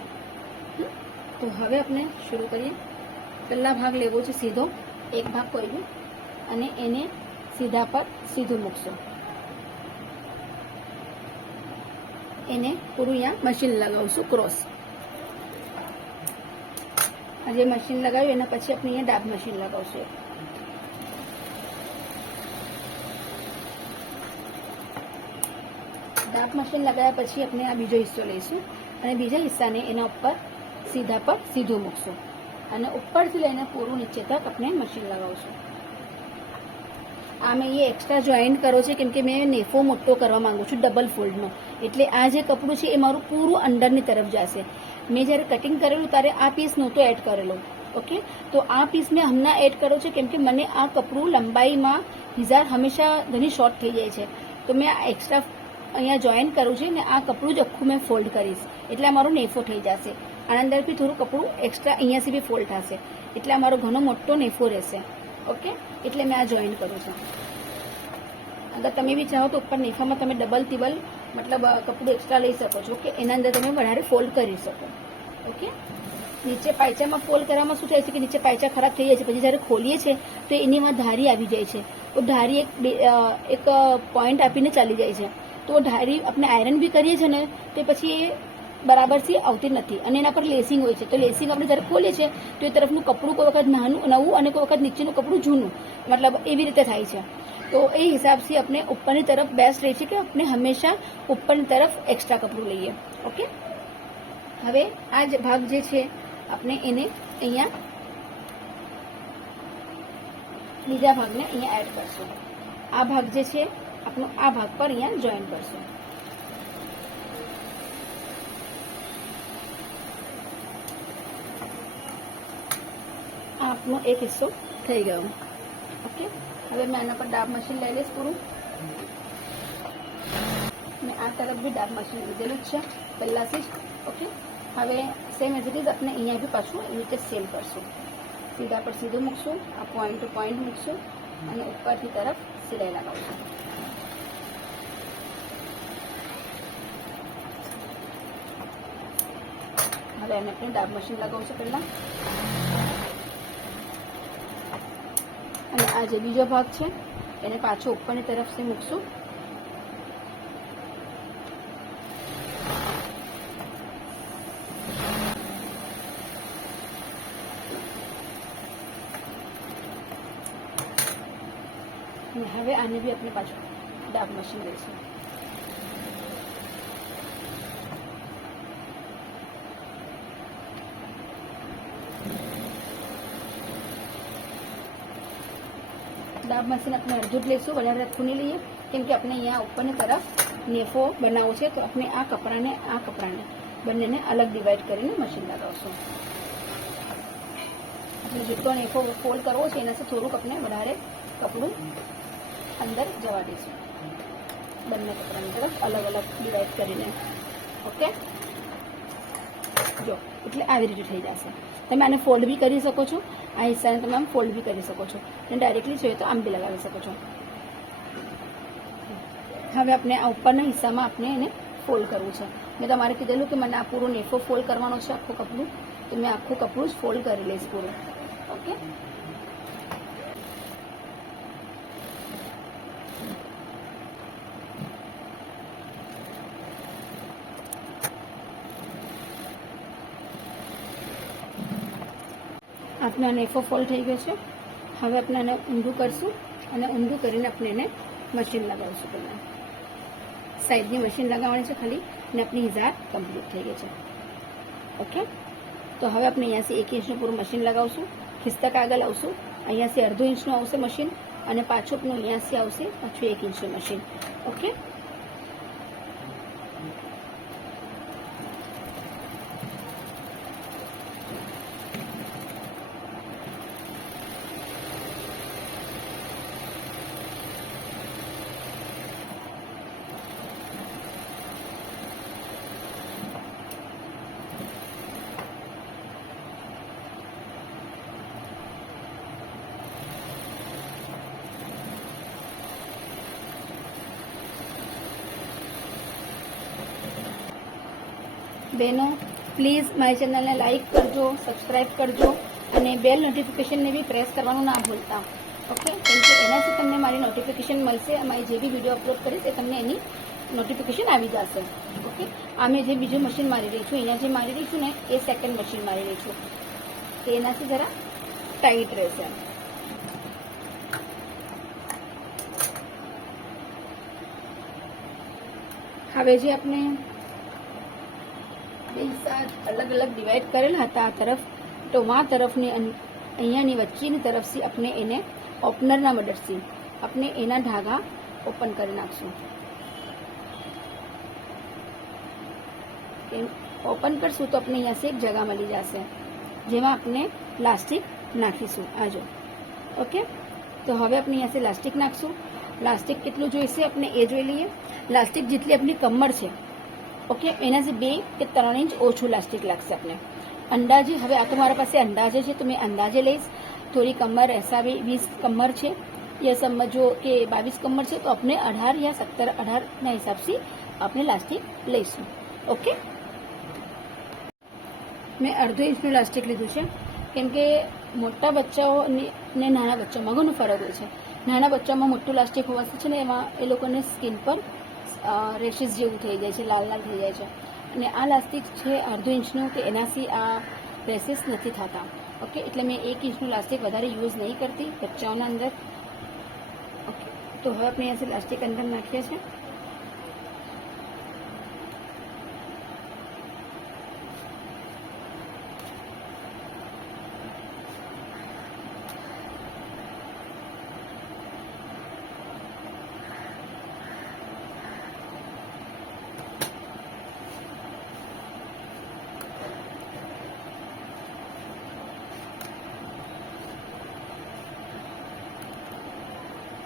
તો હવે આપણે શરૂ કરીએ. પહેલા ભાગ લેવો છે સીધો, એક ભાગ કોઈ બી, અને એને સીધા પર સીધું મૂકશો. એને પૂરું અહીંયા મશીન લગાવશું ક્રોસ. જે મશીન લગાવ્યું એના પછી આપણે અહીંયા ડાબ મશીન લગાવશું. ડાબ મશીન લગાવ્યા પછી આપણે આ બીજો હિસ્સો લઈશું અને બીજા હિસ્સાને એના ઉપર સીધા પર સીધું મૂકશું અને ઉપરથી લઈને પૂરું નીચે તક આપણે મશીન લગાવશું. આ મેં એ એક્સ્ટ્રા જોઈન્ટ કરો છે કેમ કે મેં નેફો મોટો કરવા માંગુ છું ડબલ ફોલ્ડનો. એટલે આ જે કપડું છે એ મારું પૂરું અંદરની તરફ જશે. મેં જ્યારે કટિંગ કરેલું ત્યારે આ પીસ નહોતો એડ કરેલો. ઓકે. તો આ પીસ મેં હમણાં એડ કર્યો છે કેમ કે મને આ કપડું લંબાઈમાં હિઝાર હંમેશા ઘણી શોર્ટ થઈ જાય છે. તો મેં આ એક્સ્ટ્રા અહીંયા જોઈન કરું છે ને આ કપડું જ આખું મેં ફોલ્ડ કરીશ એટલે આ મારો નેફો થઈ જશે. આના અંદર બી થોડું કપડું એક્સ્ટ્રા અહીંયાથી બી ફોલ્ડ થશે એટલે આ મારો ઘણો મોટો નેફો રહેશે. ઓકે. એટલે મેં આ જોઈન કરું છું. અગર તમે બી ચાહો તો ઉપર નેફામાં તમે ડબલ તિબલ મતલબ કપડું એક્સ્ટ્રા લઈ શકો છો કે એના અંદર તમે વધારે ફોલ્ડ કરી શકો. ઓકે. નીચે પાયચામાં ફોલ્ડ કરવામાં શું થાય છે કે નીચે પાયચા ખરાબ થઈ જાય છે, પછી જ્યારે ખોલીએ છીએ તો એનીમાં ધારી આવી જાય છે. તો ધારી એક પોઈન્ટ આપીને ચાલી જાય છે. તો ધારી આપણે આયરન બી કરીએ છીએ ને તો પછી એ બરાબરથી આવતી નથી અને એના પર લેસિંગ હોય છે. તો લેસિંગ આપણે જ્યારે ખોલીએ છીએ તો એ તરફનું કપડું કોઈ વખત નવું અને કોઈ વખત નીચેનું કપડું જૂનું મતલબ એવી રીતે થાય છે. તો એ હિસાબથી આપણે ઉપરની તરફ બેસ્ટ રહે છે કે આપણે હંમેશા ઉપરની તરફ એક્સ્ટ્રા કપડું લઈએ. ઓકે. હવે આ જ ભાગ જે છે આપણે એને અહીંયા બીજા ભાગને અહીંયા એડ કરશું. આ ભાગ જે છે આપણો આ ભાગ પર અહીંયા જોઈન કરશું. આ આપણો એક હિસ્સો થઈ ગયો. ઓકે. હવે મેં આના પર ડાબ મશીન લઈ લઈશ પૂરું. મેં આ તરફ બી ડાબ મશીન લીધેલું જ છે પહેલાંથી જ. ઓકે. હવે સેમ એઝ ઇટ ઇઝ આપણે અહીંયા બી પાછું એવી રીતે સેમ કરશું. સીધા પર સીધું મૂકશું, આ પોઈન્ટ ટુ પોઈન્ટ મૂકશું અને ઉપરથી તરફ સિલાઈ લગાવશું. હવે એને આપણે ડાબ મશીન લગાવશું પહેલાં. અને આ જે બીજો ભાગ છે એને પાછો ઉપરની તરફથી મૂકશું. અને હવે આને બી આપણે પાછું ડાબ મશીન લઈશું. દાબ મશીન આપણે અડધું જ લઈશું, વધારે આખું નહીં લઈએ, કેમ કે આપણે અહીંયા ઉપરની તરફ નેફો બનાવવો છે, તો આપણે આ કપડાને બંનેને અલગ ડિવાઈડ કરીને મશીન લગાવશું. આપણે જેટલો નેફો ફોલ્ડ કરવો છે એનાથી થોડુંક આપણે વધારે કપડું અંદર જવા દઈશું, બંને કપડાની તરફ અલગ અલગ ડિવાઈડ કરીને. ઓકે, જો એટલે આવી રીતે થઈ જશે. તમે આને ફોલ્ડ બી કરી શકો છો, આ હિસ્સાને તમે આમ ફોલ્ડ બી કરી શકો છો, અને ડાયરેક્ટલી જોઈએ તો આમ બી લગાવી શકો છો. હવે આપણે આ ઉપરના હિસ્સામાં આપણે એને ફોલ્ડ કરવું છે. મેં તમારે કીધેલું કે મને આ પૂરું નેફો ફોલ્ડ કરવાનો છે આખું કપડું, તો મેં આખું કપડું જ ફોલ્ડ કરી લઈશ પૂરું. ઓકે, આપણે આ નેફો ફોલ્ડ થઈ ગયો છે. હવે આપણે એને ઊંધું કરશું, અને ઊંધું કરીને આપણે એને મશીન લગાવીશું. પહેલાં સાઈડની મશીન લગાવવાની છે ખાલી, અને આપણી હિઝાર કમ્પ્લીટ થઈ ગઈ છે. ઓકે, તો હવે આપણે અહીંયાથી 1 ઇંચનું પૂરું મશીન લગાવશું, ખિસ્તા કાગળ આવશું, અહીંયાથી અડધો ઇંચનું આવશે મશીન, અને પાછું આપણું અહીંયાથી આવશે પાછું 1 ઇંચનું મશીન. ઓકે, બહેનો પ્લીઝ મારી ચેનલને લાઈક કરજો, સબસ્ક્રાઈબ કરજો, અને બેલ નોટિફિકેશનને બી પ્રેસ કરવાનું ના ભૂલતા. ઓકે, કેમ કે એનાથી તમને મારી નોટિફિકેશન મળશે, મારી જે બી વિડીયો અપલોડ કરીશ એ તમને એની નોટિફિકેશન આવી જશે. ઓકે, આ મેં જે બીજું મશીન મારી રહી છું, એના જે મારી રહી છું ને એ સેકન્ડ મશીન મારી રહી છું, તો એનાથી જરા ટાઈટ રહેશે. હવે જે આપણે બે હિસ્સા અલગ અલગ ડિવાઈડ કરેલા હતા આ તરફ, તો આ તરફની અહીંયાની વચ્ચેની તરફથી આપણે એને ઓપનરના મદદથી આપણે એના ધાગા ઓપન કરી નાખશું. ઓપન કરશું તો આપણે અહીંયાથી એક જગા મળી જશે, જેમાં આપણે પ્લાસ્ટિક નાખીશું. આ જો. ઓકે, તો હવે આપણે અહીંયાથી પ્લાસ્ટિક નાખશું. પ્લાસ્ટિક કેટલું જોઈશે આપણે એ જોઈ લઈએ. પ્લાસ્ટિક જેટલી આપણી કમર છે, ઓકે, એનાથી 2 કે 3 ઇંચ ઓછું પ્લાસ્ટિક લાગશે આપણે અંદાજે. હવે આ તો મારા પાસે અંદાજે છે, તો મેં અંદાજે લઈશ. થોડી કમર ऐसा भी 20 કમર છે, યા સમજો કે 22 કમર છે, તો આપણે 18 या 17, 18 ના હિસાબથી આપણે પ્લાસ્ટિક લઈશું. ઓકે, મેં અડધો ઇંચનું પ્લાસ્ટિક લીધું છે, કેમ કે મોટા બચ્ચાઓ ને નાના બચ્ચાઓમાં ઘણો ફરક હોય છે. નાના બચ્ચામાં મોટું પ્લાસ્ટિક હોવાથી છે ને એમાં એ લોકોને સ્કિન પર રેશિસ જેવું થઈ જાય છે, લાલ લાલ થઈ જાય છે. અને આ પ્લાસ્ટિક છે અડધો ઇંચનું, કે એનાથી આ રેશિસ નથી થતા. ઓકે, એટલે મેં 1 ઇંચનું પ્લાસ્ટિક વધારે યુઝ નહીં કરતી બચ્ચાઓના અંદર. ઓકે, તો હવે આપણે અહીંયાથી પ્લાસ્ટિક અંદર નાખીએ છીએ.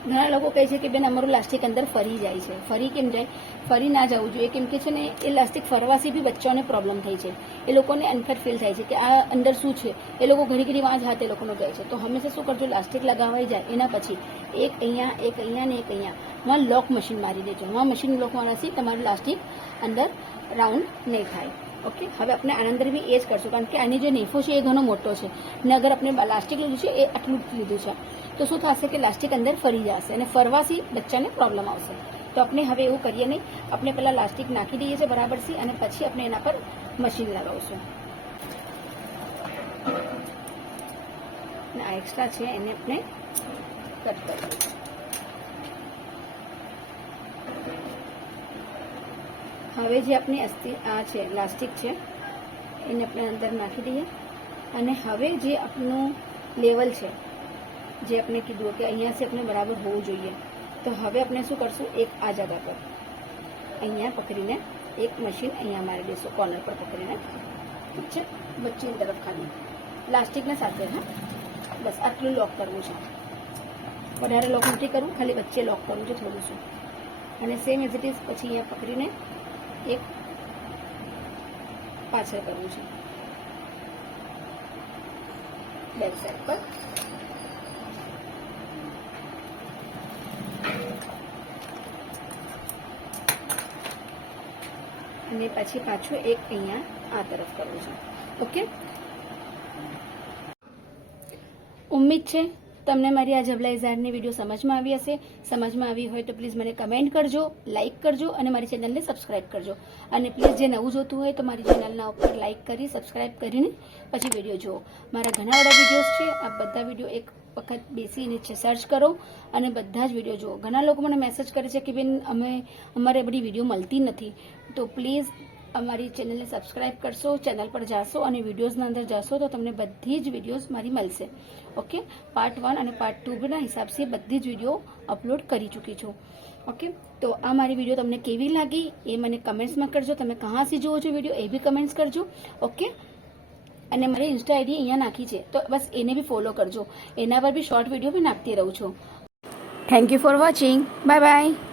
ઘણા લોકો કહે છે કે બેન અમારું પ્લાસ્ટિક અંદર ફરી જાય છે. ફરી કેમ જાય? ફરી ના જવું જોઈએ, કેમ કે છે ને એ પ્લાસ્ટિક ફરવાથી બી બચ્ચાઓને પ્રોબ્લેમ થઈ છે. એ લોકોને અનફેર ફીલ થાય છે કે આ અંદર શું છે. એ લોકો ઘડી ઘડી વાં જ હાથ એ લોકોનો ગયે છે. તો હંમેશા શું કરજો, પ્લાસ્ટિક લગાવાઈ જાય એના પછી એક અહીંયા, એક અહીંયા ને એક અહીંયા માં લોક મશીન મારી દેજો. મશીન લોક મારવાથી તમારું પ્લાસ્ટિક અંદર રાઉન્ડ નહીં થાય. ઓકે, હવે આપણે આના અંદર બી એ જ કરશું, કારણ કે આની જે નેફો છે એ ઘણો મોટો છે, ને અગર આપણે પ્લાસ્ટિક લીધું છે એ આટલું જ લીધું છે, તો શું થશે કે પ્લાસ્ટિક અંદર ફરી જશે અને ફરવાથી બચ્ચાને પ્રોબ્લેમ આવશે. તો આપણે હવે એવું કરીએ નહીં, આપણે પહેલાં પ્લાસ્ટિક નાખી દઈએ છીએ બરાબરથી, અને પછી આપણે એના પર મશીન લગાવશું. અને આ એક્સ્ટ્રા છે એને આપણે કટ કરી દઈશું. હવે જે આપણી આ છે પ્લાસ્ટિક છે એને આપણે અંદર નાખી દઈએ, અને હવે જે આપણું લેવલ છે, જે આપણે કીધું કે અહીંયાથી આપણે બરાબર હોવું જોઈએ. તો હવે આપણે શું કરશું, એક આ જગા પર અહીંયા પકડીને એક મશીન અહીંયા મારી દઈશું, કોર્નર પર પકડીને. ઠીક છે, વચ્ચેની તરફ ખાલી પ્લાસ્ટિકના સાથે. હા, બસ આટલું લોક કરવું છે, વધારે લોક નથી કરવું, ખાલી વચ્ચે લોક કરવું છે થોડું શું. અને સેમ એઝ ઇટ ઇઝ પછી અહીંયા પકડીને એક પાછળ કરવું છે બેક સાઈડ પર. અને પછી પાછું એક અહીંયા આ તરફ કરવું છે. ઓકે, ઉમ્મીદ છે તમને મારી આ જબલા ઇઝારની વિડીયો સમજમાં આવી હશે. સમજમાં આવી હોય તો પ્લીઝ મને કમેન્ટ કરજો, લાઇક કરજો અને મારી ચેનલને સબસ્ક્રાઇબ કરજો. અને પ્લીઝ જે નવું જોતું હોય તો મારી ચેનલના ઉપર લાઇક કરી સબસ્ક્રાઇબ કરીને પછી વિડીયો જુઓ. મારા ઘણા બધા વિડીયોઝ છે, આ બધા વિડીયો એક વખત બેસી નીચે સર્ચ કરો અને બધા જ વિડીયો જુઓ. ઘણા લોકો મને મેસેજ કરે છે કે બેન અમારે બધી વિડીયો મળતી નથી. તો પ્લીઝ અમારી ચેનલને સબસ્ક્રાઇબ કરશો, ચેનલ પર જાશો અને વિડીયોઝના અંદર જશો તો તમને બધી જ વિડીયોઝ મારી મળશે. ઓકે, પાર્ટ 1 અને પાર્ટ 2ના હિસાબથી બધી જ વિડીયો અપલોડ કરી ચૂકી છું. ઓકે, તો આ મારી વિડીયો તમને કેવી લાગી એ મને કમેન્ટ્સમાં કરજો. તમે કહાંથી જુઓ છો વિડીયો એ બી કમેન્ટ્સ કરજો. ઓકે, અને મારી ઇન્સ્ટા આઈડી અહીંયા નાખી છે તો બસ એને બી ફોલો કરજો. એના પર બી શોર્ટ વિડીયો બી નાખતી રહું છું. Thank you for watching. Bye bye.